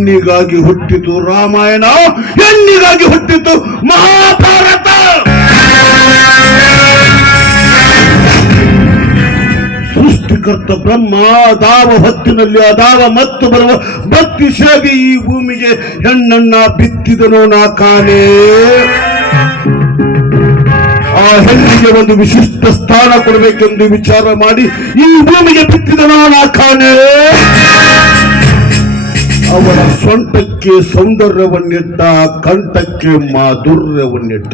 ಹೆಣ್ಣಿಗಾಗಿ ಹುಟ್ಟಿತು ರಾಮಾಯಣ, ಹೆಣ್ಣಿಗಾಗಿ ಹುಟ್ಟಿತು ಮಹಾಭಾರತ. ಸೃಷ್ಟಿಕರ್ತ ಬ್ರಹ್ಮ ಅದಾವ ಹೊತ್ತಿನಲ್ಲಿ ಅದಾವ ಮತ್ತು ಬರುವ ಭಕ್ತಿ ಸೇರಿ ಈ ಭೂಮಿಗೆ ಹೆಣ್ಣನ್ನ ಬಿತ್ತಿದನೋ ನಾ ಕಾಣೆ. ಆ ಹೆಣ್ಣಿಗೆ ಒಂದು ವಿಶಿಷ್ಟ ಸ್ಥಾನ ಕೊಡಬೇಕೆಂದು ವಿಚಾರ ಮಾಡಿ ಈ ಭೂಮಿಗೆ ಬಿತ್ತಿದನೋ ನಾ ಕಾಣೆ. ಅವಳ ಸೊಂಟಕ್ಕೆ ಸೌಂದರ್ಯವನ್ನಿಟ್ಟ, ಕಂಠಕ್ಕೆ ಮಾಧುರ್ಯವನ್ನಿಟ್ಟ.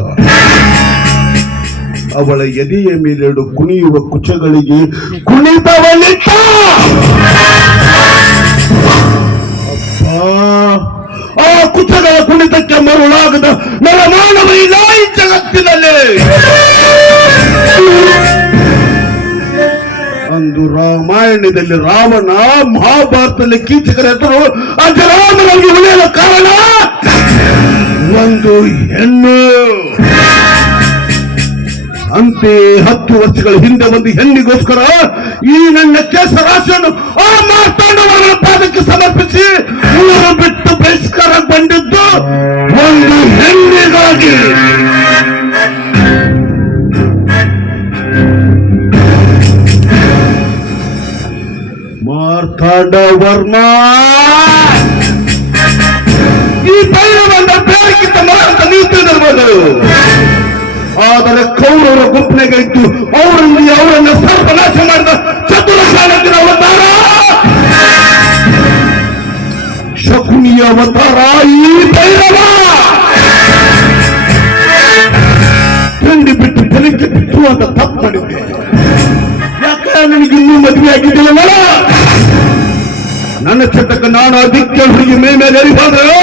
ಅವಳ ಎದೆಯ ಮೇಲೆರಡು ಕುಣಿಯುವ ಕುಚಗಳಿಗೆ ಕುಣಿತವನ್ನಿಟ್ಟ. ಆ ಕುಚಗಳ ಕುಣಿತಕ್ಕೆ ಮರುಳಾಗದ ನರಮಾನವ ಇಲ್ಲ ಈ ಜಗತ್ತಿನಲ್ಲಿ. ಅಂದು ರಾಮಾಯಣದಲ್ಲಿ ರಾವಣ, ಮಹಾಭಾರತದಲ್ಲಿ ಕೀಚಕರ ಹೆಸರು ಅಜರಾಮರಾಗಿ ಉಳಿಯಲು ಕಾರಣ ಒಂದು ಹೆಣ್ಣು. ಅಂತೆ 10 ವರ್ಷಗಳ ಹಿಂದೆ ಒಂದು ಹೆಣ್ಣಿಗೋಸ್ಕರ ಈ ನನ್ನ ಕೇಸರಾಶಿಯನ್ನು ಆ ಮಾರ್ತಾಂಡವರ ಪಾದಕ್ಕೆ ಸಮರ್ಪಿಸಿ ಊರು ಬಿಟ್ಟು ಬಹಿಷ್ಕಾರ ಬಂದಿದ್ದು ಒಂದು ಹೆಣ್ಣಿಗಾಗಿ. ಮಾರ್ತಾಂಡ ವರ್ಮ ಈ ಬೈರವನ್ನ ಬೇರೆಕ್ಕಿಂತ ಮಾತ್ರ ನೀವು ತಿಳಿದಿರ್ಬೋದು. ಆದರೆ ಕೌರವರ ಗುಂಪಿನಾಗ ಇದ್ದು ಅವರನ್ನು ಸರ್ವನಾಶ ಮಾಡಿದ ಚತುರ ಚಾಣಕ್ಯನ ಅವತಾರ, ಶಕುನಿಯ ಅವತಾರ ಈ ಭೈರವ. ತಿಂಡಿ ಬಿಟ್ಟು ಬೆಳಗ್ಗೆ ಬಿಟ್ಟು ಅಂತ ತಪ್ಪು ಮಾಡಿದ್ದೆ. ಯಾಕೆ ನನಗಿನ್ನೂ ಮದುವೆ ಆಗಿದ್ದಿಲ್ಲವಲ್ಲ? ನನ್ನ ಚಟಕ ನಾನು ಅದಕ್ಕೆ ಹುಡುಗಿ ಮೈ ಮೇಲೆ ಎರಿಬಾದ್ರೆ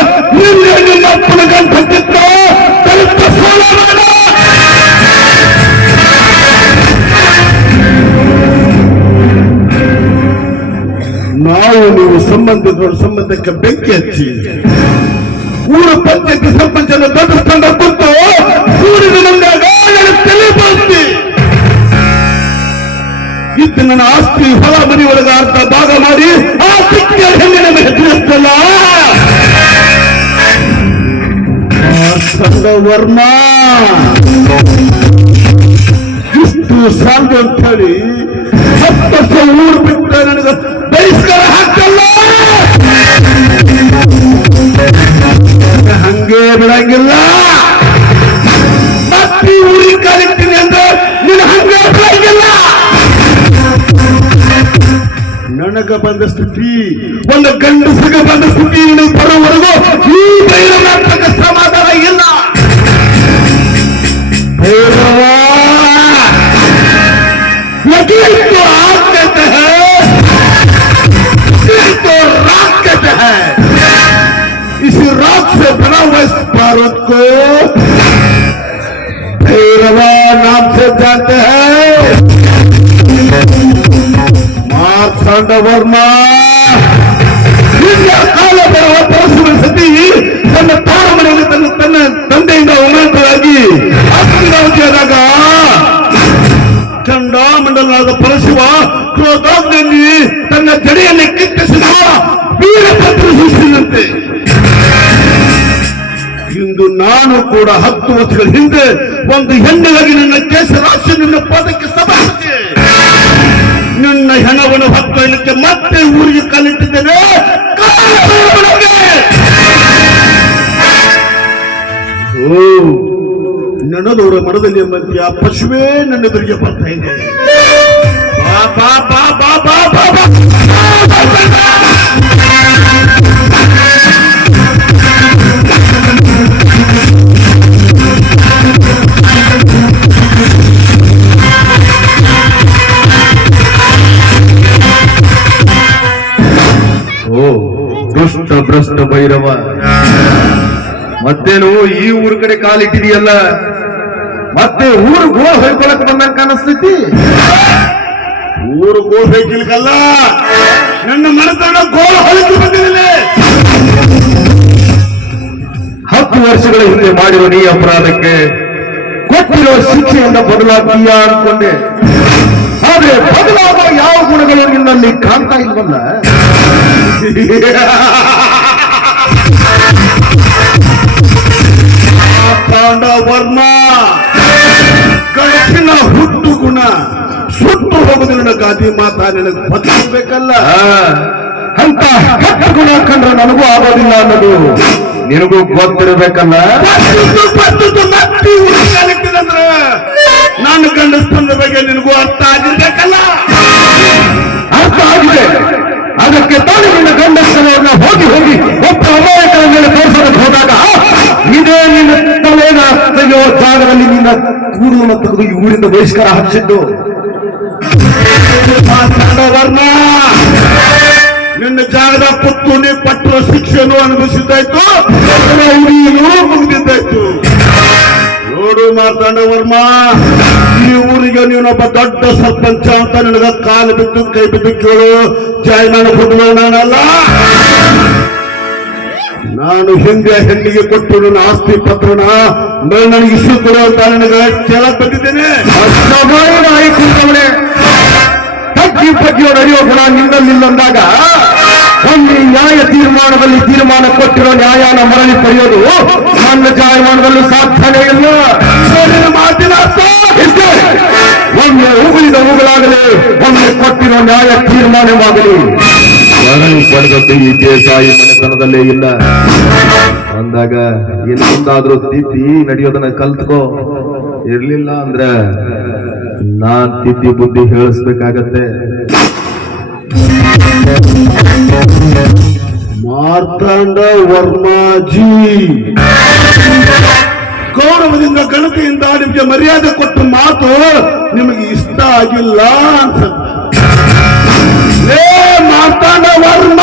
ನಿನ್ನ ಅಪ್ಪನ ಗಂಟಿತ್ತು ನಾವು ನೀವು ಸಂಬಂಧಕ್ಕೆ ಬೆಂಕಿ ಹಚ್ಚಿ ಊರು ಪಂಚಾಯತಿ ಸರ್ಪಂಚನ ದೊಡ್ಡ ಸ್ಥಾನ ಕೊಟ್ಟು ಊರಿನ ನಂದಾಗ ತಲೆ ಬಳಸಿ ಇದ್ದು ನನ್ನ ಆಸ್ತಿ ಹೊಲ ಮನೆ ಒಳಗ ಅರ್ಧ ಭಾಗ ಮಾಡಿ ಆ ಸಿಕ್ಕ ಹೆಣ್ಣಿನ ಮೇಲೆ ತಿಳಿಸ್ತಲ್ಲ ವರ್ಮ. ಇಷ್ಟು ಸಾಲದು ಅಂತ ಹೇಳಿ 10 ವರ್ಷ ಊರು ಬಿಟ್ಟು ನನಗೆ ಬಹಿಷ್ಕಾರ ಹಾಕಲ್ಲ. ಹಂಗೆ ಬಿಡಂಗಿಲ್ಲ. ಮತ್ತೆ ಊರಿಗೆ ಕಾಲಿಡ್ತೀನಿ ಅಂದ್ರೆ ನೀನು ಹಂಗೆ ಬಿಡಂಗಿಲ್ಲ. ನನಗ ಬಂದ ಸ್ಥಿತಿ, ಒಂದು ಗಂಡಸಿಗೆ ಬಂದ ಸ್ಥಿತಿ ಬರೋವರೆಗೂ ಈ ಭೈರವ ಸಮಾಧಾನ ಇಲ್ಲ. ಭೈರವ तो आग कहते हैं, तो राख कहते हैं. इसी राख से बना हुआ इस भारत को भैरवा नाम से जानते हैं. मार्तांड वर्म ಕಾಲ ಬರುವ ಪರಶುರ ಸತಿ ತನ್ನ ತಾರ ಮನೆಯಲ್ಲಿ ತನ್ನ ತಂದೆಯಿಂದ ಉಮೇದರಾಗಿ ಆದಾಗ ಚಂಡಾಮಂಡಲನಾದ ಪರಶಿವ ಕ್ರೋಧಾಗ್ನಿಯಲ್ಲಿ ತನ್ನ ಜಡೆಯನ್ನು ಕಿತ್ತಿಸಿದ ವೀರಭದ್ರ ಸೃಷ್ಟಿಸಿದಂತೆ ಇಂದು ನಾನು ಕೂಡ 10 ವರ್ಷಗಳ ಹಿಂದೆ ಒಂದು ಹೆಣ್ಣಿಗಾಗಿ ನನ್ನ ಕೇಸರಾಶಿ ನಿನ್ನ ಪಾದಕ್ಕೆ ಸಮರ್ಪಿಸಿ ನಿನ್ನ ಹೆಣವನ್ನು ಹೊತ್ತೊಯ್ಯಲಿಕ್ಕೆ ಮತ್ತೆ ಊರಿಗೆ ಕಾಲಿಟ್ಟಿದ್ದೇನೆ. ನನ್ನದವರ ಮನದಲ್ಲಿ ಎಂಬಂತೆ ಆ ಪಶುವೇ ನನ್ನ ಎದುರಿಗೆ ಬರ್ತಾ ಇದೆ. ಓ ದುಷ್ಟ ಭ್ರಷ್ಟ ಭೈರವ, ಮತ್ತೇನು ಈ ಊರ ಕಡೆ ಕಾಲಿಟ್ಟಿದೆಯಲ್ಲ, ಮತ್ತೆ ಊರು ಗೋ ಹೊಯ್ಕೊಳಕ್ ಬಂದಂಗ ಕಾಣಿಸ್ತೈತಿ. ಊರು ಗೋ ಹೊಯ್ಕಿಲ್ಕಲ್ಲ, ನನ್ನ ಮನತನ ಗೋ ಹೊಯ್ತು ಬಂದಿರಲಿಲ್ಲ. 10 ವರ್ಷಗಳ ಹಿಂದೆ ಮಾಡಿರುವ ನೀ ಅಪರಾಧಕ್ಕೆ ಕೊಟ್ಟಿರೋ ಶಿಕ್ಷೆಯಿಂದ ಬದಲಾಗ್ತೀಯ ಅನ್ಕೊಂಡೆ. ಆದ್ರೆ ಬದಲಾಗುವ ಯಾವ ಗುಣಗಳು ನಿನ್ನಲ್ಲಿ ಕಾಣ್ತಾ ಇಲ್ವಲ್ಲ. ಮಾರ್ತಾಂಡ ವರ್ಮ ಗಂಚಿನ ಹುಟ್ಟು ಗುಣ ಸುಟ್ಟು ಹೋಗುದು ನನ್ನ ಗಾದಿ ಮಾತಾ ನಿನಗೆ ಬದಲಿಸ್ಬೇಕಲ್ಲ. ಅಂತ ಕೆಟ್ಟ ಗುಣ ಕಂಡ್ರೆ ನನಗೂ ಆಗೋದಿಲ್ಲ ಅನ್ನೋದು ನಿನಗೂ ಗೊತ್ತಿರಬೇಕಲ್ಲ. ಅಂದ್ರೆ ನಾನು ಗಂಡಸ್ತನ ಬಗ್ಗೆ ನಿನಗೂ ಅರ್ಥ ಆಗಿರ್ಬೇಕಲ್ಲ. ಅರ್ಥ ಆಗಿದೆ. ಅದಕ್ಕೆ ತಾನು ನಿನ್ನ ಗಂಡಸ್ತನವನ್ನ ಹೋಗಿ ಹೋಗಿ ಒಬ್ಬ ಅಮಾಯಕರ ಮೇಲೆ ತೋರಿಸೋದಕ್ಕೆ ಹೋದಾಗ ಇದೇ ನಿನ್ನ ತಲೆನ ತೆಗೆಯೋ ಜಾಗದಲ್ಲಿ ನಿನ್ನ ಕೂದಲನ್ನು ತೆಗೆದು ಈ ಊರಿಂದ ಬಹಿಷ್ಕಾರ ಹಚ್ಚಿದ್ದು. ವರ್ಣ ನಿನ್ನ ಜಾಗದ ಪುತ್ತು ನೀ ಪಟ್ಟುವ ಶಿಕ್ಷೆಯನ್ನು ಅನುಭವಿಸಿದ್ದಾಯ್ತು, ಮುಗಿದಿದ್ದಾಯ್ತು. ನೋಡು ಮಾರ್ತಾಂಡ ವರ್ಮ, ಈ ಊರಿಗೆ ನೀನೊಬ್ಬ ದೊಡ್ಡ ಸರ್ಪಂಚ ಅಂತ ನಿನಗ ಕಾಲು ಬಿದ್ದು ಕೈ ಬಿದ್ದು ಕೇಳು. ಜಾಯ್ ನಾನು ಕೊಟ್ಟು ನಾನಲ್ಲ. ನಾನು ಹಿಂದೆ ಹೆಣ್ಣಿಗೆ ಕೊಟ್ಟು ನನ್ನ ಆಸ್ತಿ ಪತ್ರನ ನನಗೆ ಇಶ್ಯೂ ಕೊಡು ಅಂತ ನನಗೆ ಕೇಳಕ್ ಬಂದಿದ್ದೇನೆ. ಬಗ್ಗೆ ನಡೆಯೋ ಗುಣ ನಿನ್ನಲ್ಲಿಲ್ಲಂದಾಗ ಒಂದು ನ್ಯಾಯ ತೀರ್ಮಾನದಲ್ಲಿ ತೀರ್ಮಾನ ಕೊಟ್ಟಿರೋ ನ್ಯಾಯನ ಮರಳಿ ಪಡೆಯೋದು ನನ್ನ ಜಾಯಮಾನದಲ್ಲೂ ಸಾಧ್ಯನೇ ಇಲ್ಲ. ಮಾತಿನ ಒಮ್ಮೆ ಉಗುಳಿದ ಉಗುಳಾಗಲಿ, ಒಮ್ಮೆ ಕೊಟ್ಟಿರೋ ನ್ಯಾಯ ತೀರ್ಮಾನವಾಗಲಿ ಮರಳಿ ಪಡೆದದ್ದು ಈ ದೇಶ ಈ ಮನೆತನದಲ್ಲೇ ಇಲ್ಲ ಅಂದಾಗ ಇನ್ನು ಮುಂದಾದ್ರೂ ತಿದ್ದಿ ನಡೆಯೋದನ್ನ ಕಲ್ತ್ಕೋ. ಇರ್ಲಿಲ್ಲ ಅಂದ್ರ ನಾನ್ ತಿದ್ದಿ ಬುದ್ಧಿ ಹೇಳಿಸ್ಬೇಕಾಗತ್ತೆ. ಮಾರ್ತಾಂಡ ವರ್ಮಾಜಿ, ಗೌರವದಿಂದ ಗಣತಿಯಿಂದ ನಿಮಗೆ ಮರ್ಯಾದೆ ಕೊಟ್ಟ ಮಾತು ನಿಮಗೆ ಇಷ್ಟ ಆಗಿಲ್ಲ ಅನ್ಸುತ್ತೆ. ಲೇ ಮಾರ್ತಾಂಡ ವರ್ಮ,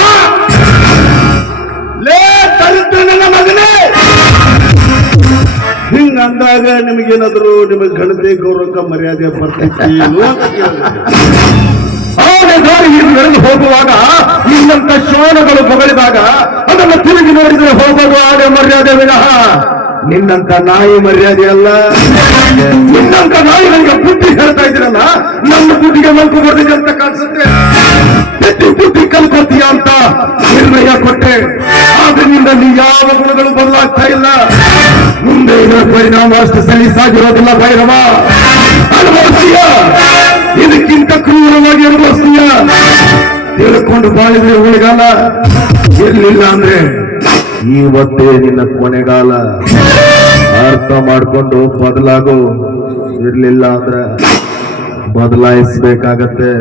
ಲೇ ದರಿದ್ರ ನನ್ನ ಮಗನೇ, ಹಿಂಗಂದಾಗ ನಿಮಗೇನಾದ್ರು ನಿಮಗೆ ಗಣತಿ ಗೌರವಕ್ಕೆ ಮರ್ಯಾದೆ ಬರ್ತೈತಿ ಅಂತ ಅವನ ದಾರಿ ನಡೆದು ಹೋಗುವಾಗ ಇನ್ನಂತ ಶ್ವಾನಗಳು ಹೊಗಳಿದಾಗ ಅದನ್ನು ತಿರುಗಿ ನೋಡಿದರೆ ಹೋಗೋದು ಆನೆ ಮರ್ಯಾದೆ ವಿನಃ ನಿನ್ನಂತ ನಾಯಿ ಮರ್ಯಾದೆ ಅಲ್ಲ. ನಿನ್ನಂತ ನಾಯಿ ನನಗೆ ಬುದ್ಧಿ ಹೇಳ್ತಾ ಇದ್ದೀರಲ್ಲ, ನನ್ನ ಬುದ್ಧಿಗೆ ಮಲ್ಕು ಬರ್ತಿದೆ ಅಂತ ಕಾಣಿಸುತ್ತೆ. ಬುದ್ಧಿ ಕಲ್ಕೊತೀಯ ಅಂತ ನಿರ್ಣಯ ಕೊಟ್ಟೆ, ಆದ್ರೆ ನಿನ್ನಲ್ಲಿ ಯಾವ ಗುಣಗಳು ಬದಲಾಗ್ತಾ ಇಲ್ಲ. ಮುಂದೆ ಇದರ ಪರಿಣಾಮ ಅಷ್ಟು ಸಲೀಸಾಗಿರೋದಿಲ್ಲ. ಭೈರವ ಅನುಭವಿಸ್ತೀಯ, ಇದಕ್ಕಿಂತ ಕ್ರೂರವಾಗಿ ಅನುಭವಿಸ್ತೀಯ. ತಿಳ್ಕೊಂಡು ಬಾಳಿದ್ರೆ ಉಳಿಗಾಲ, ಇರ್ಲಿಲ್ಲ ಅಂದ್ರೆ ಇವತ್ತೇ ನಿನ್ನ ಕೊನೆಗಾಲ. ಅರ್ಥ ಮಾಡ್ಕೊಂಡು ಬದಲಾಗು, ಇರ್ಲಿಲ್ಲ ಅಂದ್ರೆ ಬದಲಾಯಿಸ್ಬೇಕಾಗತ್ತೆ.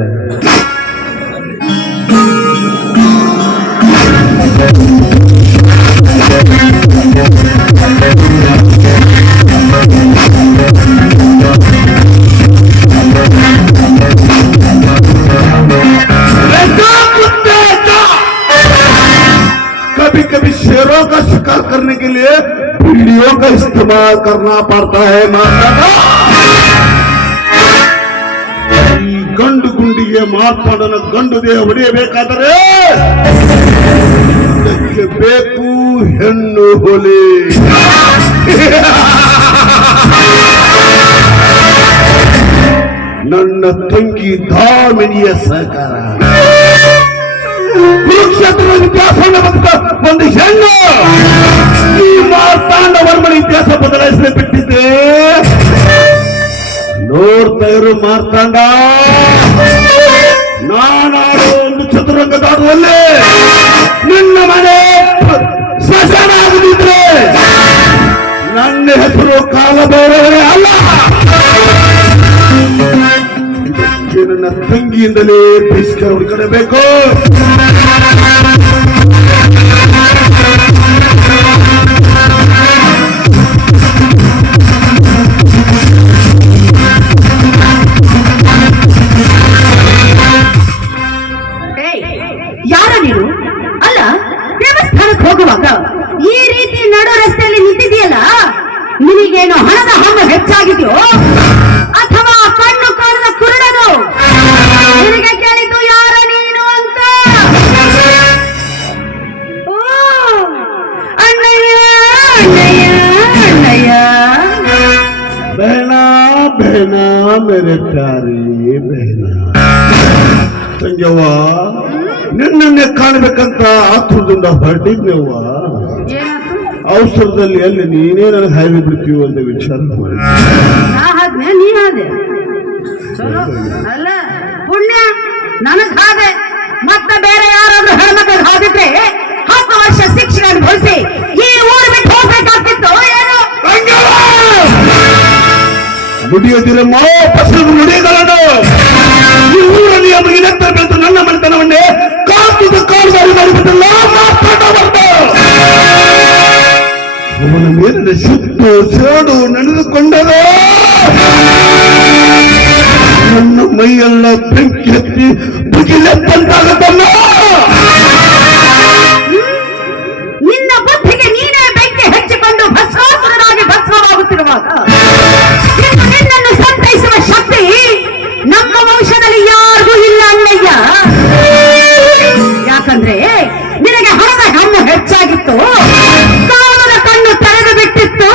कभी कभी शेरों का शिकार करने के लिए बिल्लियों का इस्तेमाल करना पड़ता है माता। ಈ ಗಂಡು ಗುಂಡಿಗೆ ಮಾರ್ತಾಂಡನ ಗಂಡು ದೇಹ ಹೊಡೆಯಬೇಕಾದರೆ ಇದಕ್ಕೆ ಬೇಕು ಹೆಣ್ಣು ಹೊಲಿ. ನನ್ನ ತಂಗಿ ಧಾಮಿನಿಯ ಸಹಕಾರ, ಕುರುಕ್ಷೇತ್ರ ಇತಿಹಾಸವನ್ನು ಒಂದು ಹೆಣ್ಣು ಈ ಮಾರ್ತಾಂಡ ವರ್ಮನ ಇತಿಹಾಸ ಬದಲಾಯಿಸಲೇ ಬಿಟ್ಟಿದ್ದೆ. ನೋಡ್ತಾ ಇರು ಮಾರ್ತಾಂಡ, ನಾನಾಡೋ ಒಂದು ಚತುರಂಗದಾಡುವಲ್ಲೇ ನಿನ್ನ ಮನೆ ಸ್ಮಶಾನ ಆಗದಿದ್ರೆ ನನ್ನ ಹೆಸರು ಕಾಲಭೈರವೇ ಅಲ್ಲ. ಇದಕ್ಕೆ ನನ್ನ ತಂಗಿಯಿಂದಲೇ ಬಹಿಷ್ಕಾರ ಹುಡುಕಬೇಕು. ಯಾರ ನೀನು? ಅಲ್ಲ, ದೇವಸ್ಥಾನಕ್ಕೆ ಹೋಗುವಾಗ ಈ ರೀತಿ ನಡು ರಸ್ತೆಯಲ್ಲಿ ನಿಂತಿದೆಯಲ್ಲ, ನಿನಗೇನು ಹಣದ ಹಣ್ಣು ಹೆಚ್ಚಾಗಿದೆಯೋ ಅಥವಾ ಕಣ್ಣು ಕಾಣದ ಕುರುಡನು? ನಿನಗೆ ಕೇಳಿದ್ದು ಯಾರ ನೀನು ಅಂತ? ಓ ಅಣ್ಣಯ್ಯ ಅಣ್ಣಯ್ಯ ಅಣ್ಣಯ್ಯ. ಬಹನಾ ಬಹನಾ ಮೇರೆ ಪ್ಯಾರಿ ಬಹನಾ. ತಂಗ್ಯವ್ವ, ನಿನ್ನನ್ನೇ ಕಾಣಬೇಕಂತ ಆತುರದಿಂದ ಹೊರಟಿದ್ನವ್ವ. ಅವಸರದಲ್ಲಿ ಎಲ್ಲಿ ನೀನೇ ನನಗೆ ಹಾಯ್ದು ಬಿಡ್ತೀವಿ ಅಂತ ವಿಚಾರ ಮಾಡಿ ನಾ ಹಾದ್ನೆ ನೀ ಹಾದೆ ಚಲೋ ಅಲ್ಲ ಪುಣ್ಯ ನನಗ್ ಹಾದೆ ಮತ್ತೆ ಬೇರೆ ಯಾರಾದ್ರೂ ಹೆಣ್ಮಕ್ಳಿಗೆ ಹಾದಿದ್ರೆ 10 ವರ್ಷ ಶಿಕ್ಷಣ ಅನುಭವಿಸಿ ಈ ಊರು ಬಿಟ್ಟು ಹೋಗ್ಬೇಕಾಗ್ತಿತ್ತು ಏನು ನುಡಿಯೋದಿರಮ್ಮ ಫಸಲು ನುಡಿಗಳನ್ನು ಈ ಊರಲ್ಲಿ ಅವರಿಗೆ ನೆತ್ತ ಬೆಳೆದು ನನ್ನ ಮನೆತನವನ್ನೇ ಕಾಪಿದ ಕಾಲುದಾರಿ ಮಾಡಿಬಿಟ್ಟಲ್ಲ ಅವನ ಮೇಲಿನ ಶುದ್ಧ ಸೇಡು ನಡೆದುಕೊಂಡದ ನನ್ನ ಮೈಯೆಲ್ಲ ಬೆಂಕಿ ಹತ್ತಿ ಬುಗಿಲೆತ್ತಂತಾಗುತ್ತಲ್ಲ ನಿನ್ನ ಬುದ್ಧಿಗೆ ನೀನೇ ಬೆಂಕಿ ಹಚ್ಚಿಕೊಂಡು ಭಸ್ಮಾಸುರನಾಗಿ ಭಸ್ಮವಾಗುತ್ತಿರುವಾಗ ನಿನ್ನನ್ನು ಸಂತೈಸುವ ಶಕ್ತಿ ನಮ್ಮ ವಂಶದಲ್ಲಿ ಯಾರಿಗೂ ಇಲ್ಲ ಅಣ್ಣಯ್ಯ. ಯಾಕಂದ್ರೆ ನಿನಗೆ ಹಣದ ಹಣ್ಣು ಹೆಚ್ಚಾಗಿತ್ತು, ಕಾಮದ ಕಣ್ಣು ತೆರೆದು ಬಿಟ್ಟಿತ್ತು,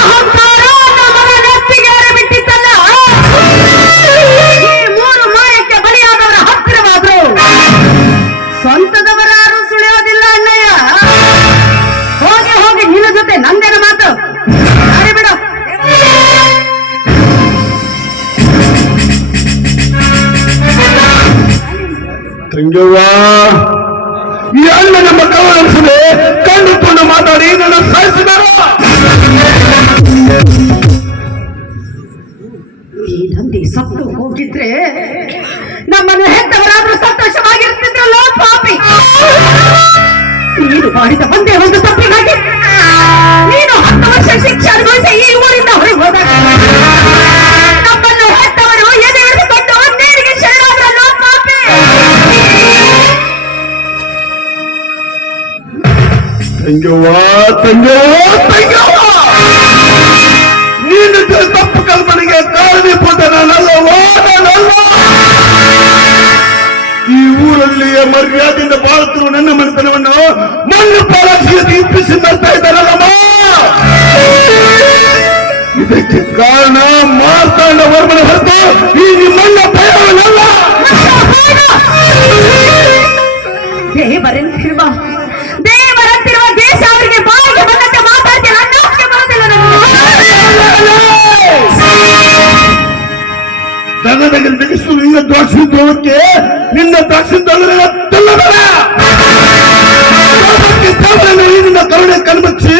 ಅಹಂಕಾರ ನಮ್ಮನ ನೆತ್ತಿಗೇರಿ ಬಿಟ್ಟಿತ್ತಲ್ಲ. ಈ 3 ಮಾಯಕ್ಕೆ ಬಲಿಯಾದವರ ಹತ್ತಿರವಾದ್ರು ಸ್ವಂತದವರಾರು ಸುಳಿಯೋದಿಲ್ಲ ಅಣ್ಣಯ್ಯ. ಹೋಗಿ ಹೋಗಿ ನಿನ್ನ ಜೊತೆ ನಂದೇನ ಮಾತು ಯಾರೇ ಬಿಡು. ತಂಗವ್ವ ಈ ಅಣ್ಣ ನಮ್ಮ ಕವಲಿಸದೆ ಕಂಡುಕೊಂಡು ಮಾತಾಡಿ ನನ್ನ ಸಾಯಿಸಿದಾರ. ಈ ನಂದಿ ಸತ್ತು ಹೋಗಿದ್ರೆ ನಮ್ಮನ್ನು ಹೆತ್ತವರಾದ್ರೂ ಸಂತೋಷವಾಗಿರ್ತಿದ್ರಲ್ಲ ಪಾಪಿ. ನೀನು ಮಾಡಿದ ಒಂದೇ ಒಂದು ತಪ್ಪಿಗಾಗಿ ನೀನು 10 ವರ್ಷ ಶಿಕ್ಷೆ ಅನುಭವಿಸಿ ಈ ಊರಿಂದ ಹೊರಗೆ ಹೋದಾಗ ನಮ್ಮನ್ನು ಹೆತ್ತವರು ಎದೆ ಹಿಡಿದುಕೊಂಡು ನೀರಿಗೆ ಶರಣಾದ್ರಲ್ಲ ಪಾಪಿ. ತಂಗವ್ವ ತಂಗವ್ವ ತಂಗವ್ವ ನೀನು ತಪ್ಪು ಕಲ್ಪನೆಗೆ ಕಾರಣೀಭೂತ ನಾನಲ್ಲವ. ಈ ಊರಲ್ಲಿಯ ಮರ್ಯಾದೆಯಿಂದ ಬಾಳುತ್ತಿರುವ ನನ್ನ ಮನೆತನವನ್ನು ಮಣ್ಣು ಪಾಲಾಕ್ಷಿ ಇಪ್ಪಿಸಿ ಮಾಡ್ತಾ ಇದ್ದಾರಲ್ಲಮ್ಮ. ಇದಕ್ಕೆ ಕಾರಣ ಮಾರ್ತಾಂಡ ವರ್ಮನ ಹೊರತು ಈ ನಿಮ್ಮಣ್ಣ ಭಯವನಲ್ಲ. ದೇವರಂತಿರುವ ದೇಶ ಅವರಿಗೆ ಬಾಯಿಗೆ ಬಂದಂತೆ ಮಾತಾಡ್ತೀರ, ಅನ್ನಕ್ಕೆ ಬರೋದಿಲ್ಲ ದನದಾಗ ನೆಗೆಸು ನಿನ್ನ ದ್ರಾಕ್ಷಿ ದ್ರೋಹಕ್ಕೆ ನಿನ್ನ ದ್ರಾಕ್ಷಿ ನಿನ್ನ ಕರುಣೆ ಕಣ್ಮುಚ್ಚಿ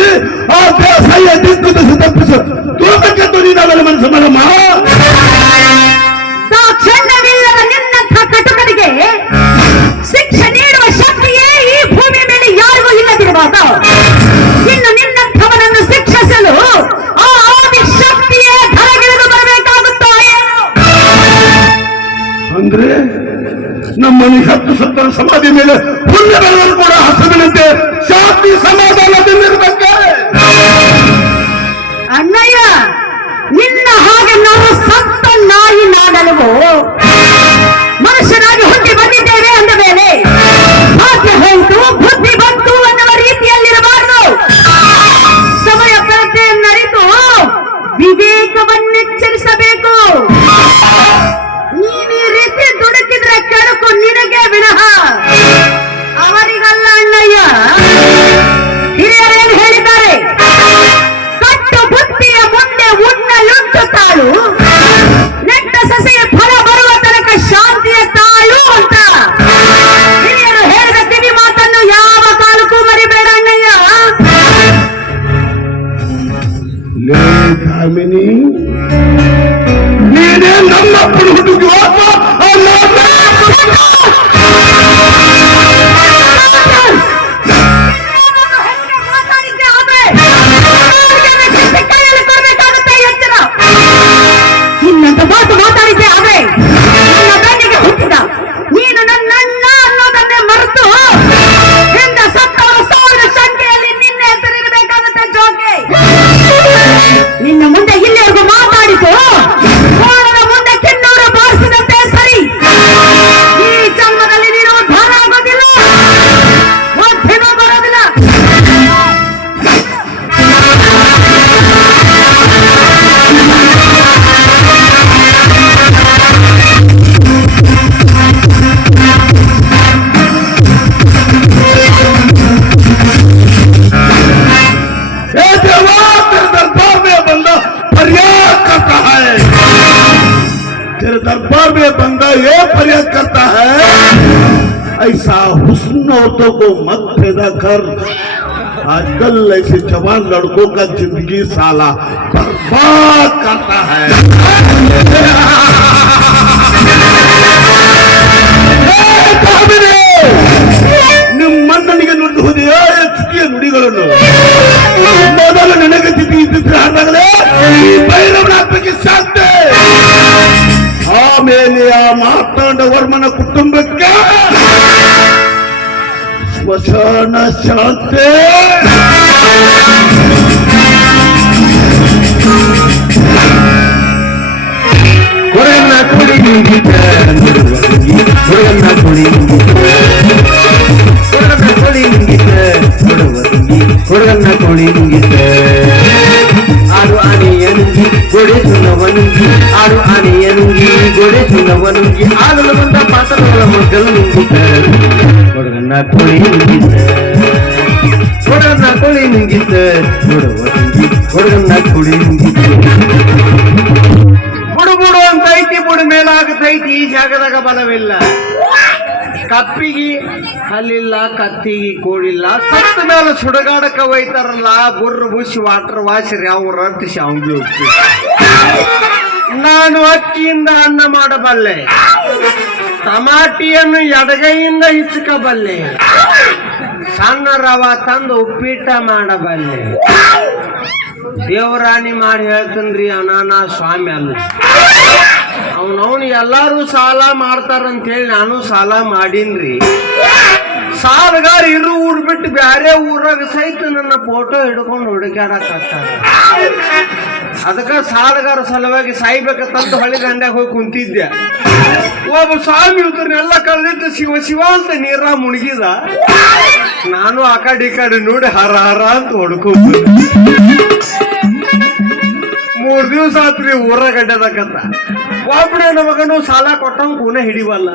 ಆ ದೇಸಾಯ ದಿಕ್ಕುದ ತಪ್ಪಿಸು ತೋಟಕ್ಕೆಂದು ನೀನಾಗಲು ಮನಸ್ಸು ಮಾಡಮ್ಮ. ದಾಕ್ಷಣ್ಯವಿಲ್ಲದ ನಿನ್ನಂಥ ಕಟುಕರಿಗೆ ಶಿಕ್ಷೆ ನೀಡುವ ಶಕ್ತಿಯೇ ಈ ಭೂಮಿ ಮೇಲೆ ಯಾರಿಗೂ ಇಲ್ಲದಿರುವಾಗ ಇನ್ನು ನಿನ್ನಂಥವನನ್ನು ಶಿಕ್ಷಿಸಲು ಆ ಆದಿ ಶಕ್ತಿಯೇ ಧರೆಗಿಳಿದು ಬರಬೇಕಾಗುತ್ತೋ ಏನು? ಅಂದ್ರೆ ನಮ್ಮನ್ನು 10 ಸತ್ತರ ಸಮಾಧಿ ಮೇಲೆ ಪುಣ್ಯಗಳನ್ನು ಕೂಡ ಹಸವಿನಂತೆ ಶಾಂತಿ ಸಮಾಧಾನದಿಂದಿರಬೇಕು. ಅಣ್ಣಯ್ಯ, ನಿನ್ನ ಹಾಗೆ ನಾವು ಸತ್ತ ನಾಯಿ ನಾಡಲವು ಮನುಷ್ಯನಾಗಿ ಹುಟ್ಟಿ ಬಂದಿದ್ದೇವೆ ಅಂದ ಮೇಲೆ ಭಾಗ್ಯ ಹೋಯಿತು ಬುದ್ಧಿ ಬಂತು ಅನ್ನುವ ರೀತಿಯಲ್ಲಿರಬಾರದು. ಸಮಯ ಪ್ರಜ್ಞೆಯನ್ನರಿತು ವಿವೇಕವನ್ನೆಚ್ಚರಿಸಬೇಕು. ನೀನು ಈ ರೀತಿ ದುಡುಕಿದ್ರೆ ಕೆಡುಕು ನಿನಗೆ ವಿನಃ ಅವರಿಗಲ್ಲ ಅಣ್ಣಯ್ಯ. ಹಿರಿಯರೇನು ಹೇಳಿದ್ದಾರೆ? ಕಟ್ಟು ಬುತ್ತಿಯ ಮುಂದೆ ಉಣ್ಣಲುಂಟು ತಾಳು, ನೆಟ್ಟ ಸಸಿಯ ಫಲ ಬರುವ ತನಕ ಶಾಂತಿಯ ತಾಳು ಅಂತ ಹಿರಿಯರು ಹೇಳಿದ ಕಿವಿ ಮಾತನ್ನು ಯಾವ ಕಾಲಕ್ಕೂ ಮರಿಬೇಡ ಅಣ್ಣಯ್ಯ. ಕಾಮಿನಿ ನೀನೇ ನಮ್ಮಪ್ಪನ ಹುಡುಗಿ ಮಾತಾಡಿದ್ದೆ ಆದ್ರೆ ಕೈಯಲ್ಲಿ ಕೊಡಬೇಕಾಗುತ್ತೆ ಎಚ್ಚರ. ಇನ್ನೊಂದು ಮಾತು ಮಾತಾಡಿದ್ದೆ ಆದ್ರೆ ನನ್ನ ಬೆನ್ನಿಗೆ ಹುಟ್ಟಿದ ನೀನು ನನ್ನಣ್ಣ ಅನ್ನೋದನ್ನೇ ಮರೆತು ಹಿಂದ ಸತ್ತವರ ಸಾವಿರ ಸಂಖ್ಯೆಯಲ್ಲಿ ನಿನ್ನ ಹೆಸರಿರಬೇಕಾಗುತ್ತೆ ಜೋಕೆ. ನಿನ್ನ ಮುಂದೆ ಇಲ್ಲಿವರೆಗೂ ಮಾತಾಡಿತು ಕೋಣದ ಮುಂದೆ ಕಿನ್ನೂರು ಬಾರಿಸಿದಂತೆ ಸರಿ. ಈ प्रश्नों को मत पैदा कर। आजकल ऐसे जवान लड़कों का जिंदगी साला बर्बाद करता है। ನಿಮ್ಮಣ್ಣನಿಗೆ ನುಡಿದು ಹೋದೆಯಾ ಚುಟಿಯ ನುಡಿಗಳನ್ನು ಮೊದಲು ನಿನಗೆ ತಿಥಿ ಇದ್ದಿದ್ರೆ ಹಾಗಾಗಲೇ ಈ ಭೈರವನ ಆತ್ಮಕ್ಕೆ ಶಾಂತಿ, ಆಮೇಲೆ ಆ ಮಾರ್ತಾಂಡ ವರ್ಮನ ಕುಟುಂಬಕ್ಕೆ ಸ್ಮಶಾನ ಶಾಂತಿ. ಹುಡುಗನ್ನ ಕುಡಿ ನುಂಗಿದ್ದ ಹುಡುಗನ್ನ ಕುಡಿ ಹುಡುಗನ್ನ ಕುಡಿ ನುಂಗಿದ್ದ ಹುಡುಗನ್ನ ಕುಡಿ ನುಂಗಿದ್ದ ಆರು ಆನೆಯ ನುಂಗಿ ಗೋಡೆ ಸುಣ್ಣವನುಂಗಿ ಆರು ಆನೆಯ ನುಂಗಿ ಗೋಡೆ ಸುಣ್ಣವನುಂಗಿ ಆಗಲು ಬಂದ ಪಾತ್ರಗಳ ಮಕ್ಕಳು ನುಂಗಿದ್ದ ಹುಡುಗನ್ನ ಕುಡಿ ನುಂಗಿದ್ದ ಹುಡುಗನ್ನ ಕುಡಿ ನುಂಗಿದ್ದ ಹುಡುಗನುಂಗಿ ಹುಡುಗನ್ನ ಕುಡಿ ನುಂಗಿದ್ದ. ಬುಡು ಅಂತ ಐತಿ, ಬುಡು ಮೇಲಾಗತೈತಿ, ಈ ಜಾಗದಾಗ ಬಲವಿಲ್ಲ. ಕಪ್ಪಿಗೆ ಹಲ್ಲಿಲ್ಲ, ಕತ್ತಿಗೆ ಕೋಡಿಲ್ಲ, ಸತ್ತ ಮೇಲೆ ಸುಡಗಾಡಕ ಒಯ್ತಾರಲ್ಲ ಗುರ್ರ ಬುಷಿ ವಾಟರ್ ವಾಸಿರಿ ಅವ್ರ ರಟ್ಟಿಸಿ ಅವಂಗಿ ಹೋಗ್ತಿ. ನಾನು ಅಕ್ಕಿಯಿಂದ ಅನ್ನ ಮಾಡಬಲ್ಲೆ, ಟಮಾಟಿಯನ್ನು ಎಡಗೈಯಿಂದ ಹಿಚ್ಚಕಬಲ್ಲೆ, ಸಣ್ಣ ರವ ತಂದು ಉಪ್ಪಿಟ್ಟ ಮಾಡಬಲ್ಲೆ. ದೇವರಾಣಿ ಮಾಡಿ ಹೇಳ್ತನ್ರಿ ಅನಾನ ಸ್ವಾಮಿ ಅಲ್ಲ, ಅವನವನು ಎಲ್ಲಾರು ಸಾಲ ಮಾಡ್ತಾರಂತ ಹೇಳಿ ನಾನು ಸಾಲ ಮಾಡೀನ್ರಿ. ಸಾಲಗಾರ ಇರು ಊರ್ ಬಿಟ್ಟು ಬ್ಯಾರೆ ಊರಾಗ ಸಹಿತ ನನ್ನ ಫೋಟೋ ಹಿಡ್ಕೊಂಡು ಹುಡುಕ್ಯಾಡಕತ್ತಾರ. ಅದಕ್ಕ ಸಾಲಗಾರ ಸಲುವಾಗಿ ಸಾಯ್ಬೇಕಂತ ಹೊಳಿ ದಂಡ್ಯಾಗ ಹೋಗಿ ಕುಂತಿದ್ದೆ. ಒಬ್ಬ ಸ್ವಾಮಿ ಇವ್ರನ್ನೆಲ್ಲ ಕಳೆದಿದ್ದು ಶಿವ ಶಿವ ಅಂತ ನೀರ ಮುಣಗಿದ. ನಾನು ಆ ಕಡೆ ಈ ಕಡೆ ನೋಡಿ ಹರ ಹರ ಅಂತ ಹೊಡ್ಕೊಂಡು 3 ದಿವಸ ಆತ್ರಿ ಊರ ಗಡ್ಡದಕ್ಕಂತ. ಒಬ್ಬನೇ ನಮಗನು ಸಾಲ ಕೊಟ್ಟಂಗ ಕೂನ ಹಿಡಿವಲ್ಲ.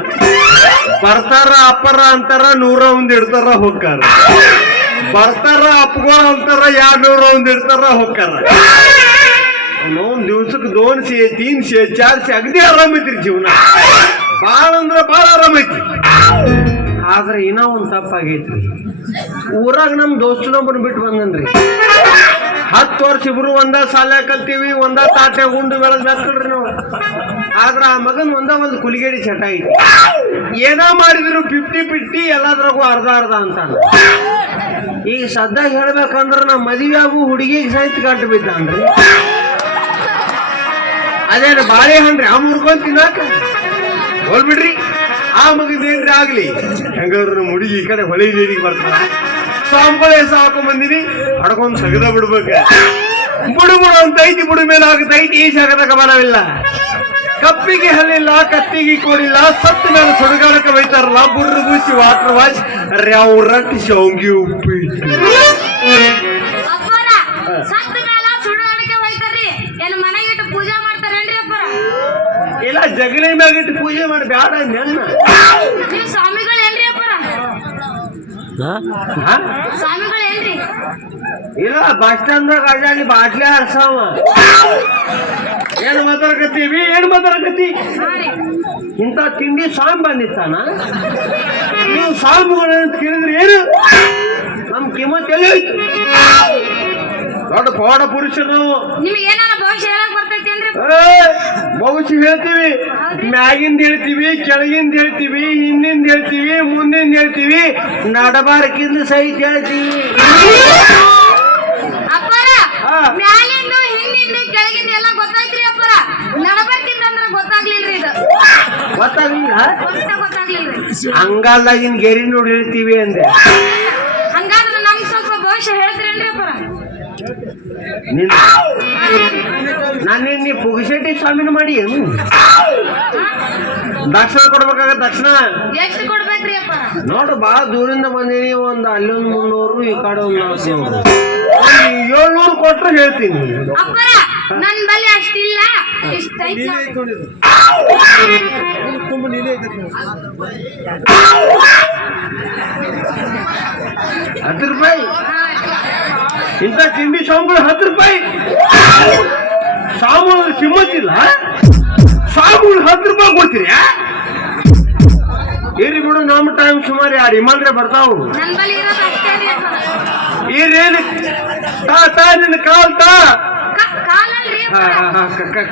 ಬರ್ತಾರ ಅಪ್ಪರ ಅಂತಾರ 101 ಇಡ್ತಾರ ಹೋಗ್ತಾರ, ಬರ್ತಾರ ಅಪ್ಪಗೋಳ ಅಂತಾರ 201 ಇಡ್ತಾರ ಹೋಗ್ತಾರ. ಅವನೊಂದ್ ದಿವ್ಸಕ್ಕೆ 2 3 4 ಅಗದಿ ಆರಾಮೈತ್ರಿ ಜೀವನ. ಬಾಳ ಅಂದ್ರ ಬಾಳ ಆರಾಮೈತಿ. ಆದ್ರೆ ಇನ್ನ ಒಂದ್ ತಪ್ಪಾಗೈತ್ರಿ. ಊರಾಗ ನಮ್ ದೋಸ್ತನೊಬ್ಬನ ಬಿಟ್ಟು ಬಂದನ್ರಿ. 10 ವರ್ಷ ಇಬ್ರು ಒಂದ ಸಾಲ ಕಲ್ತೀವಿ, ಒಂದ ತಾಟೆ ಉಂಡು ಬೆಳೆದ್ರಿ ನಾವು. ಆದ್ರ ಆ ಮಗನ್ ಒಂದು ಕುಲಿಗೇಡಿ ಚಟ ಐತಿ. ಏನ ಮಾಡಿದ್ರು 50-50 ಎಲ್ಲದ್ರಾಗೂ ಅರ್ಧ ಅರ್ಧ ಅಂತಾನ. ಈಗ ಸದ್ಯ ಹೇಳ್ಬೇಕಂದ್ರ ನಾ ಮದುವೆ ಆಗು ಹುಡುಗಿಗೆ ಸಹಿತ ಗಂಟು ಬಿದ್ದಾನ್ರಿ. ಅದೇನು ಬಾಳೆಹಣ್ಣ್ರಿ ಆ ಮುರ್ಕೊಂಡ್ ತಿನ್ನಾಕ ಹೋಲ್ಬಿಡ್ರಿ. ಆ ಮಗದೇನ್ರಿ ಆಗ್ಲಿ, ಹೆಂಗಾದ್ರು ಹುಡುಗಿ ಈ ಕಡೆ ಹೊಳಿ ನೀರಿಗೆ ಬರ್ತಾರ. ಸಾಂಬಳೆ ಸಾಕೊಂಡ್ ಬಂದಿನಿ, ಹಡ್ಕೊಂಡ್ ಸಗದ ಬಿಡ್ಬೇಕ. ಬುಡು ಅಂತ ಐತಿ, ಬುಡು ಮೇಲೆ ಆಗತೈತಿ, ಈ ಜಾಗದಾಗ ಬರವಿಲ್ಲ. ಕಪ್ಪಿಗೆ ಹಲ್ಲಿಲ್ಲ, ಕತ್ತಿಗೆ ಕೋಡಿಲ್ಲ, ಸತ್ತ ಮೇಲೆ ಸುಡುಗಾಡಕ ಬೈತಾರಲ್ಲ ಬುರ್ರು ಬೂಸಿ ವಾಟರ್ ವಾಶ್ ಯಾವ ರಟ್ಟಿ ಶೌಂಗಿ ಉಪ್ಪಿಟ್ಟು. ಇಲ್ಲ ಜಗಲಿ ಮ್ಯಾಗಿಟ್ಟು ಪೂಜೆ ಮಾಡಿ ಬ್ಯಾಡ ನೆನ್ನ ಇಲ್ಲ. ಬಸ್ ಸ್ಟ್ಯಾಂಡ್ದಾಗ ಅಡ್ಡಾಡಿ ಬಾಟ್ಲಿ ಹರ್ಸಾವ. ಏನ್ ಮಾತಾಡಕತ್ತೀವಿ, ಏನ್ ಮಾತಾಡಕತ್ತಿ? ಇಂಥ ತಿಂಡಿ ಸ್ವಾಮಿ ಬಂದಿತ್ತಾನ? ನೀವು ಸ್ವಾಮಿಗಳು ಅಂತ ಕೇಳಿದ್ರಿ ಏನು? ನಮ್ ಕಿಮ್ಮತ್ ಎಲ್ಲಿ ಹೋಯ್ತು? ದೊಡ್ಡ ಪವಾಡ ಪುರುಷರು. ಭವಿಷ್ಯ ಹೇಳ್ತೀವಿ, ಮ್ಯಾಗಿಂದ ಹೇಳ್ತೀವಿ, ಕೆಳಗಿಂದ ಹೇಳ್ತೀವಿ, ಹಿಂದಿಂದ ಹೇಳ್ತೀವಿ, ಮುಂದಿಂದ ಹೇಳ್ತೀವಿ, ನಡಬಾರಕಿಂದ ಸಹಿತ ಹೇಳ್ತೀವಿ. ಗೊತ್ತಾಗ್ಲಿಲ್ಲ. ಹಂಗಾಲ್ದಾಗಿನ ಗೆರಿ ನೋಡಿ ಹೇಳ್ತೀವಿ ಅಂದೆ. ಹಂಗಾದ್ರೆ ನಮ್ಗೆ ಸ್ವಲ್ಪ ಭವಿಷ್ಯ ಹೇಳ್ತೀರೇನ್ರಿ ಅಪ್ಪರ? ನಾನು ನೀ ಪುಗಶೆಟ್ಟಿ ಸ್ವಾಮಿನ ಮಾಡಿ ಏನು ದಕ್ಷಿಣ ಕೊಡ್ಬೇಕಾಗ ದಕ್ಷಿಣ ಎಷ್ಟು ಕೊಡ್ಬೇಕ್ರಿ ಅಪ್ಪ? ನೋಡು ಬಾಳ ದೂರಿಂದ ಬಂದೀನಿ. ಒಂದು ಅಲ್ಲೊಂದು 300, ಈ ಕಡೆ ಒಂದು 400, 700 ಕೊಟ್ರೆ ಹೇಳ್ತೀನಿ. ಅಪ್ಪರ ನನ್ ಬಳಿ ಅಷ್ಟಿಲ್ಲ, ಇಷ್ಟ 10 ರೂಪಾಯಿ. ಇಂಥ ತಿಂಡಿ ಸಾಂಬಾರು 10 ರೂಪಾಯಿ. ಸಾಂಬಾರು ಕಿಮ್ಮತ್ತಿಲ್ಲ, ಸಾಂಬಾರು 10 ರೂಪಾಯಿ ಕೊಡ್ತೀರಿ? ಇರಿ ಬಿಡು, ನಮ್ಮ ಟೈಮ್ ಸುಮಾರು ಯಾರು ಇಮಲ್ರೆ ಬರ್ತಾವು. ನನ್ ಬಳಿ ಇರೋದು ಅಷ್ಟೇ ರೀ ಅಪ್ಪರ. ಇರೇನು ತಾ ನಿನ್ನ ಕಾಲ್ ತಾ. ಕಾಲಲ್ರಿ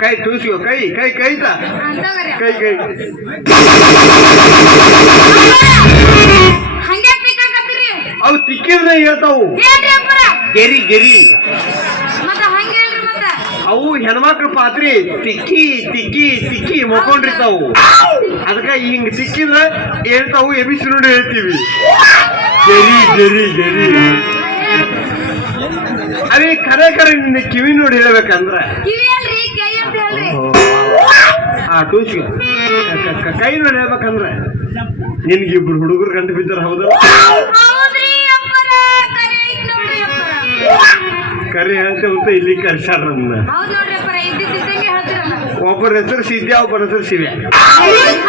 ಕೈ ತೂಸಿಯೋ, ಕೈ ಕೈ ಕೈ ತಾ, ಅಂತವ್ರಿ ಕೈ ಕೈ. ಹಂಗೆ ತಿಕ್ಕಾಕತ್ತೀರಿ. ಅವು ತಿಕ್ಕಿದ್ರೆ ಹೇಳ್ತಾವು ಏನ್ರಿ ಅಪ್ಪರ? ಗೆರಿ ಗೆರಿ. ಮತ್ತ ಹಂಗೆ ಹೇಳ್ರಿ ಮತ್ತ. ಅವು ಹೆಣ್ಮಕ್ಳ ಪಾತ್ರಿ ತಿಕ್ಕಿ ತಿಕ್ಕಿ ತಿಕ್ಕಿ ಮಕ್ಕೊಂಡಿರ್ತಾವು. ಅದಕ್ಕ ಹಿಂಗ್ ತಿಕ್ಕಿದ್ರ ಹೇಳ್ತಾವು, ಎಬಿಸಿ ನೋಡಿ ಹೇಳ್ತೀವಿ ಗೆರಿ ಗೆರಿ ಗೆರಿ. ಅದೇ ಕರೆ ಕರೆ ನಿನ್ನ ಕಿವಿ ನೋಡಿ ಹೇಳ್ಬೇಕಂದ್ರ ಕಿವಿ ಅಲ್ರಿ, ಕೈ ಅಂತ ಹೇಳ್ರಿ. ಟೂಸಿ ಕೈ ನೋಡಿ ಹೇಳ್ಬೇಕಂದ್ರ ನಿನ್ಗಿಬ್ರು ಹುಡುಗರು ಗಂಟು ಬಿದ್ದಾರ. ಹೌದಲ್ಲ? ಹೌದ್ರಿ ಅಪ್ಪರ, ಕರೆ ಐತ್ ನೋಡ್ರಿ ಅಪ್ಪರ. ಕರೆ ಹೇಳ್ತೇವಂತ ಇಲ್ಲಿ ಕರ್ಸಾರ ನಮ್ನ. ಹೌದ್ ನೋಡ್ರಿ ಅಪ್ಪರ, ಇದ್ದಿದ್ದಂಗೆ ಹೇಳ್ತಿರಲ್ಲ. ಒಬ್ಬರ ಹೆಸರು ಸಿದ್ಯಾ, ಒಬ್ಬರ ಹೆಸರು ಶಿವ್ಯ.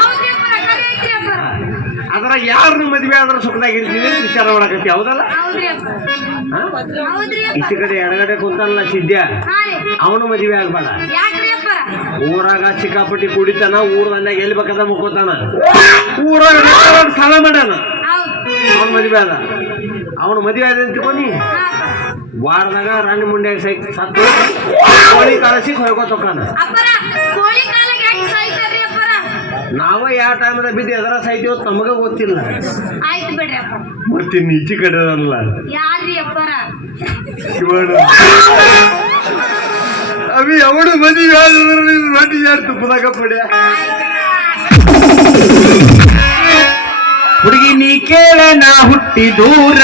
ಹೌದ್ರಿ ಅಪ್ಪರ, ಕರೆ ಐತ್ರಿ ಅಪ್ಪರ. ಅದ್ರಾಗ ಯಾರನ್ನ ಮದ್ವೆ ಆದ್ರ ಸುಖದಾಗಿರ್ತೀವಿ ಅಂತ ವಿಚಾರ ಮಾಡಕತ್ತಿ. ಹೌದಲ್ಲ? ಹೌದ್ರಿ ಅಪ್ಪ, ಹೌದ್ರಿ ಅಪ್ಪ. ಈಚೆ ಕಡೆ ಎಡಗಡೆ ಕುಂತಲ್ಲ ಸಿದ್ಯಾ, ಹಾ ರೀ. ಅವನು ಮದ್ವೆ ಆಗ್ಬೇಡ. ಯಾಕ್ರಿ ಅಪ್ಪರ? ಊರಾಗ ಸಿಕ್ಕಾಪಟ್ಟಿ ಕುಡಿತಾನ, ಊರ್ದಾಗ ಎಲ್ಲಿ ಬೇಕಾದ ಮುಕ್ಕೋತಾನ, ಊರಾಗ ಸಾಲ ಮಾಡ್ಯಾನ. ಹೌದ್. ಅವನ್ ಮದ್ವೆ ಆದ. ಅವನು ಮದ್ವೆ ಆದ ಅಂತಿಕೊನಿ ಹಾ ಅಪ್ಪ. ವಾರದಾಗ ರಾಣಿ ಮುಂಡೆ ಸತ್ತು ಕೋಳಿ ಕಾಲಸಿಗೆ ಹೊಯ್ಕೋತೊಕ್ಕಾನ. ಅಪ್ಪರ, ಕೋಳಿ ಕಾಲಿಗೆ ಹೆಂಗ್ ಸಾಯ್ತಾರ್ರಿ ಅಪ್ಪರ? ನಾವ ಯಾವ ಟೈಮ್ದಾಗ ಬಿದ್ದು ಎದರ ಸಾಯ್ತೀವೋ ತಮಗ ಗೊತ್ತಿಲ್ಲ. ಆಯ್ತು ಬಿಡ್ರಿ ಅಪ್ಪ. ಮತ್ತೆ ಈಚೆ ಕಡೆ ಅಲ್ಲ ಯಾರ್ರಿ ಅಪ್ಪರ? ಶಿವಣ್ಣ ಅವಿ ಅವಳು ಮದುವೆ ಆದ್ರೆ ರೊಟ್ಟಿ ಯಾರು ತುಪ್ಪದಾಗ ಪಡ್ಯ. ಹುಡುಗಿ ನೀ ಕೇಳ ನಾ ಹುಟ್ಟಿ ದೂರ,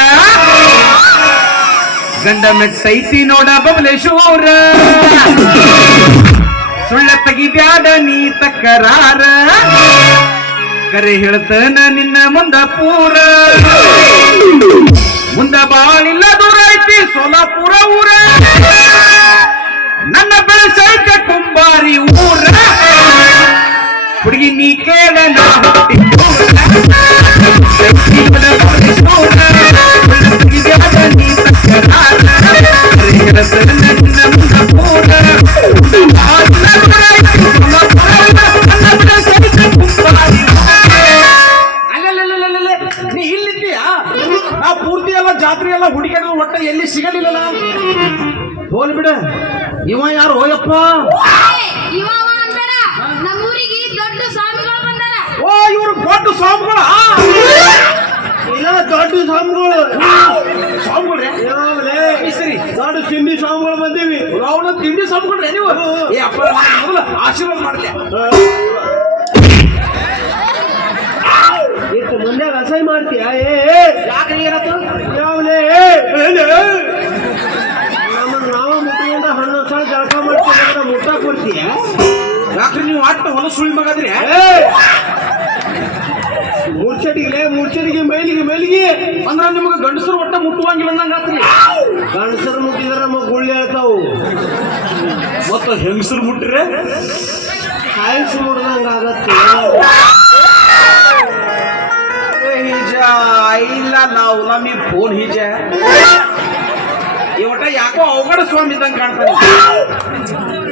ಗಂಡ ಮೆಟ್ಟೈತಿ ನೋಡ ಬಬಲೇಶ್ವರ. ಸುಳ್ಳ ತೆಗಿಬ್ಯಾಡ ನೀ ತಕರಾರ, ಕರೆ ಹೇಳ್ತನ ನಿನ್ನ ಮುಂದ ಪೂರ. ಮುಂದ ಬಾಳಿಲ್ಲ ದೂರ ಐತಿ ಸೋಲಾಪುರ ಊರ, ನನ್ನ ಬೆಳಸೈಕ ಕುಂಬಾರಿ ಊರ. ಹುಡುಗಿ ನೀ ಕೇಳ ನಾ ಹುಟ್ಟಿ ದೂರ, ನೀ ತಕರಾರ, ಕರೆ ಹೇಳ್ತನ ನಿನ್ನ ಮುಂದ ಪೂರ. ನೀ ಇಲ್ಲಿದ್ದೀಯಾ? ಆ ಪೂರ್ತಿ ಎಲ್ಲ ಜಾತ್ರೆ ಎಲ್ಲ ಹುಡುಗಿಯರು ಒಟ್ಟ ಎಲ್ಲಿ ಸಿಗಲಿಲ್ಲ. ಹೋಲ್ ಬಿಡ, ಇವ ಯಾರು ಹೋಯಪ್ಪ? ಇವ ಅಂತಾರ, ನಮ್ಮೂರಿಗೆ ದೊಡ್ಡ ಸ್ವಾಮಿಗಳು ಬಂದಾರ. ಓ, ಇವ್ರು ದೊಡ್ಡ ಸ್ವಾಮಿಗಳ? ಇಲ್ಲ, ದೊಡ್ಡ ಸ್ವಾಮಿಗಳು. ಸ್ವಾಮಿಗಳ್ರೆ? ಸರಿ, ದೊಡ್ಡ ತಿಂಡಿ ಸ್ವಾಮಿಗಳು ಬಂದೀವಿ. ಅವನ ತಿಂಡಿ ಸ್ವಾಮಿಗಳ್ರೆ ನೀವು? ಏ ಅಪ್ಪ, ಮೊದಲ ಆಶೀರ್ವಾದ ಮಾಡ್ಲೆ. ಇಷ್ಟು ಮುಂದೆ ಅಸಹ್ಯ ಮಾಡ್ತೀಯ? ಯಾಕೆ ಏನತ್ತು? ಯಾವಲೇ ನಮ್ಮನ್ನ ನಾವ ಮುಟ್ಟಿಯಿಂದ ಹಣ್ಣು ಸಹ ಜಳಕ ಮಾಡ್ತೀವಿ, ಮುಟ್ಟ ಕೊಡ್ತೀಯ? ಯಾಕ್ರಿ ನೀವು ಆಟ ಹೊಲ ಸುಳಿ ಮಗಾದ್ರಿ? ಮೂರ್ಛೆಡಿಗೆ ಮೇಲಿಗೆ ಅಂದ್ರ ನಿಮ್ಗೆ ಗಂಡಸರು ಒಟ್ಟ ಮುಟ್ಟುವಂಗಿಲ್ಲ ಅಂದಂಗಾತ್ರಿ. ಗಂಡಸರು ಮುಟ್ಟಿದ್ರೆ ನಮಗ್ ಗುಳ್ಳಿ ಹೇಳ್ತಾವು, ಮತ್ತ ಹೆಂಗಸರು ಮುಟ್ಟ್ರೆ ಕಾಯಿಸಿ ಮುಡ್ದಂಗ ಆಗತ್ತೆ. ಇಲ್ಲ ನಾವು ನಮಗೆ ಫೋನ್ ಹಿಜ ಇವಟ ಯಾಕೋ ಅವಘಡ ಸ್ವಾಮಿ ಇದ್ದಂಗೆ ಕಾಣ್ತಾನೆ.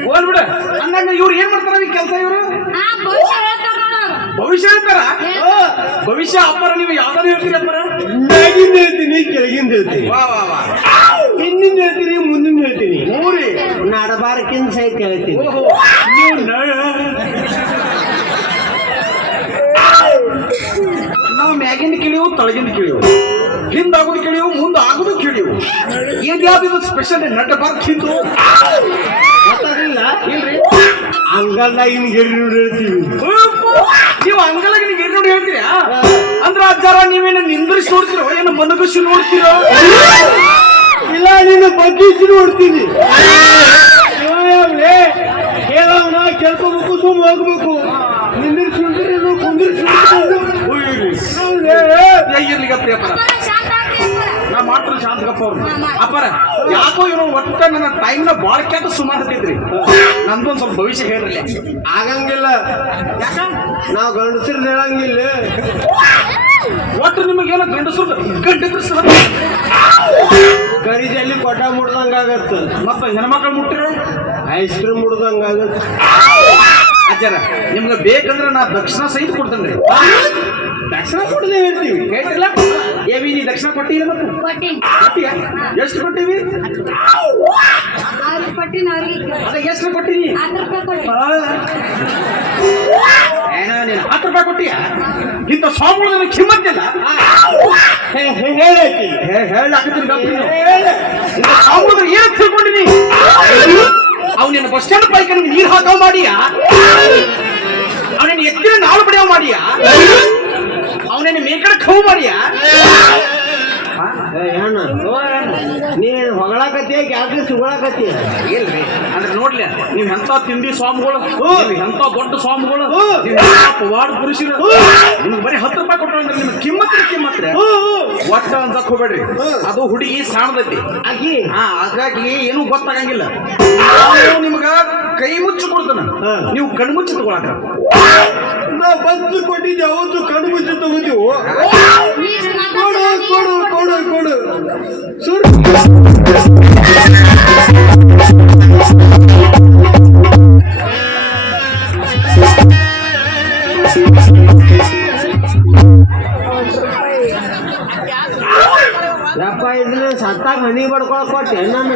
ಹೋಲ್ ಬಿಡ. ಅಂದಂಗ ಇವ್ರು ಏನ್ ಮಾಡ್ತಾರ ಈ ಕೆಲಸ? ಇವರು ಹಾ, ಭವಿಷ್ಯ ಹೇಳ್ತಾರ ನೋಡು. ಭವಿಷ್ಯ ಹೇಳ್ತಾರ? ಭವಿಷ್ಯ ಅಪ್ಪರ ನೀವು ಯಾವ್ದಾರು ಹೇಳ್ತೀರಿ ಅಪ್ಪರ? ಮ್ಯಾಗಿಂದ ಹೇಳ್ತೀನಿ, ಕೆಳಗಿಂದ ಹೇಳ್ತೀನಿ, ವಾ ವಾ ವಾ. ಹಿಂದಿಂದ ಹೇಳ್ತೀನಿ, ಮುಂದಿನ ಹೇಳ್ತೀನಿ, ಮೂರಿ ನಡಬಾರಕ್ಕಿಂತ ಸಹಿತ ಹೇಳ್ತೀನಿ. ನೀವು ನಾವು ಮ್ಯಾಗಿಂದ ಕೇಳಿವು, ತಳಗಿಂದ ಕೇಳಿವು, ಹಿಂದಾಗೋದು ಕೇಳಿವು, ಮುಂದೆ ಆಗೋದು ಕೇಳಿವು. ಏನ್ಯಾವ್ದು ಸ್ಪೆಷಲ್ ನಟ ಬಾರ್ಕ್ ಹಿಂದು ಗೊತ್ತಾಗಲಿಲ್ಲ? ಇಲ್ರಿ, ಅಂಗಲ್ದಾಗಿನ ಗೆರಿ ನೋಡಿ ಹೇಳ್ತೀವಿ. ನೀವು ಅಂಗಲಾಗ ನೀವು ಏನ್ ನೋಡಿ ಹೇಳ್ತೀರಾ? ಅಂದ್ರ ಅಜ್ಜಾರ ನೀವೇನು ನಿಂದ್ರಿಸಿ ನೋಡ್ತಿರೋ, ಏನು ಮನಗಸಿ ನೋಡ್ತಿರೋ? ಇಲ್ಲ, ನಿನ್ನ ಬಗ್ಗಿಸಿ ನೋಡ್ತೀನಿ. ಕೇಳವನ ಕೇಳ್ಕೋಬೇಕು, ಸುಮ್ಮ ಹೋಗ್ಬೇಕು. ನಿಂದಿರ್ಸಿ ಕುಂದಿರ್ಸಿ ಇರ್ಲಿಕ್ಕೆ ಅಪ್ಪರ ಅಪ್ಪರ, ಶಾಂತ ಆಗ್ರಿ ಅಪ್ಪರ. ನಾ ಮಾಡ್ತಾರೆ ಶಾಂತಗಪ್ಪ ಅವ್ರು. ಅಪ್ಪರ ಯಾಕೋ ಇವ್ರು ಒಟ್ಟ ನನ್ನ ಟೈಮ್ನ ಬಾಳ ಕೆಟ್ಟ ಸುಮಾರು ಹತ್ತಿದ್ರಿ. ನಂದೊಂದ್ ಸ್ವಲ್ಪ ಭವಿಷ್ಯ ಹೇಳ್ರಲ್ಲ. ಆಗಂಗಿಲ್ಲ, ಯಾಕ? ನಾವು ಗಂಡಸರು ಹೇಳಂಗಿಲ್ಲ. ಒಟ್ಟು ನಿಮಗೇನೋ ಗಂಡಸರು ಗಂಡಸರು ಕರಿಜಲ್ಲಿ ಕೊಟ್ಟ ಮುಡ್ದಂಗ ಆಗತ್ತ, ಮತ್ತ ಹೆಣ್ಮಕ್ಳು ಮುಟ್ಟಿರ ಐಸ್ ಕ್ರೀಮ್ ಮುಡ್ದಂಗ ಆಗತ್ತ. ಅಜ್ಜಾರ ನಿಮ್ಗೆ ಬೇಕಂದ್ರೆ ನಾ ದಕ್ಷಿಣ ಸಹಿತ ಕೊಡ್ತೇನೆ ದಕ್ಷಿಣ ಕೊಡದೆ ಹೇಳ್ತೀವಿ ಹೇಳ್ತಿಲ್ಲ ಏವಿ ನೀ ದಕ್ಷಿಣ ಕೊಟ್ಟಿಲ್ಲ ಮತ್ತೆ ಕೊಟ್ಟಿನಿ ಕೊಟ್ಟಿಯ ಎಷ್ಟು ಕೊಟ್ಟಿವಿ ಅವ್ರಿಗೆ ಕೊಟ್ಟಿನ ಅವ್ರಿಗೆ ಅದ ಎಷ್ಟು ಕೊಟ್ಟಿನಿ 10 ರೂಪಾಯಿ ಕೊಟ್ಟಿ ಏನೋ ನೀನು 10 ರೂಪಾಯಿ ಕೊಟ್ಟಿಯ ಇಂಥ ಸ್ವಾಮಿಗಳ ಕಿಮ್ಮತ್ತಿಲ್ಲ ಹೇಳಾಕತ್ತೀನಿ ಇಂಥ ಸ್ವಾಮಿಗಳ ಏನಕ್ಕೆ ತಿಳ್ಕೊಂಡಿನಿ ಅವ್ ನಿನ್ನ ಬಸ್ ಸ್ಟ್ಯಾಂಡ್ ಪೈಕ ನೀರು ಹಾಕವ್ ಮಾಡಿಯಾ ಅವನಿನ ಎತ್ತಿನ ನಾಳು ಬಡಿಯವ್ ಮಾಡಿಯಾ ಅವನಿನ ಮೇಕಡ ಖವು ಮಾಡಿಯಾ ನೀನ್ ಹೊಗಳಾಕತ್ತಿ ಯಾಕೆ ಸುಗಳಾಕತ್ತಿ ಇಲ್ರಿ ಅಂದ್ರೆ ನೋಡ್ಲಿ ನೀವ್ ಎಂತ ತಿಂಡಿ ಸ್ವಾಮಿಗಳು ಎಂತ ದೊಡ್ಡ ಸ್ವಾಮಿಗಳು ಪವಾಡ ಪುರುಷರು ನಿಮ್ಗೆ ಬರೀ 10 ರೂಪಾಯಿ ಕೊಟ್ಟರು ಅಂದ್ರೆ ನಿಮ್ಗೆ ಕಿಮ್ಮತ್ರೆ ಒಟ್ಟ ಅನ್ಸಕ್ ಹೋಗ್ಬೇಡ್ರಿ ಅದು ಹುಡುಗಿ ಸಾಣದೈತಿ ಆಕಿ ಹಾಗಾಗಿ ಏನೂ ಗೊತ್ತಾಗಂಗಿಲ್ಲ ನಾವು ನಿಮ್ಗ ಕೈ ಮುಚ್ಚಿ ಕೊಡ್ತಾನ ನೀವು ಕಣ್ಣು ಮುಚ್ಚಿ ತಗೊಳಕ ನಾ ಬಂದು ಕೊಟ್ಟಿದ್ದೆ ಅವತ್ತು ಕಣ್ಣು ಮುಚ್ಚಿ ತಗೋತೀವಿ ಕೊಡು ಕೊಡು ಕೊಡು ಸುರ್ ಯಪ್ಪ ಇದನ್ನ ಸತ್ತಾಗ ಹನಿ ಬಡ್ಕೊಳಕ್ ಕೊಟ್ಟೆ ನಾನು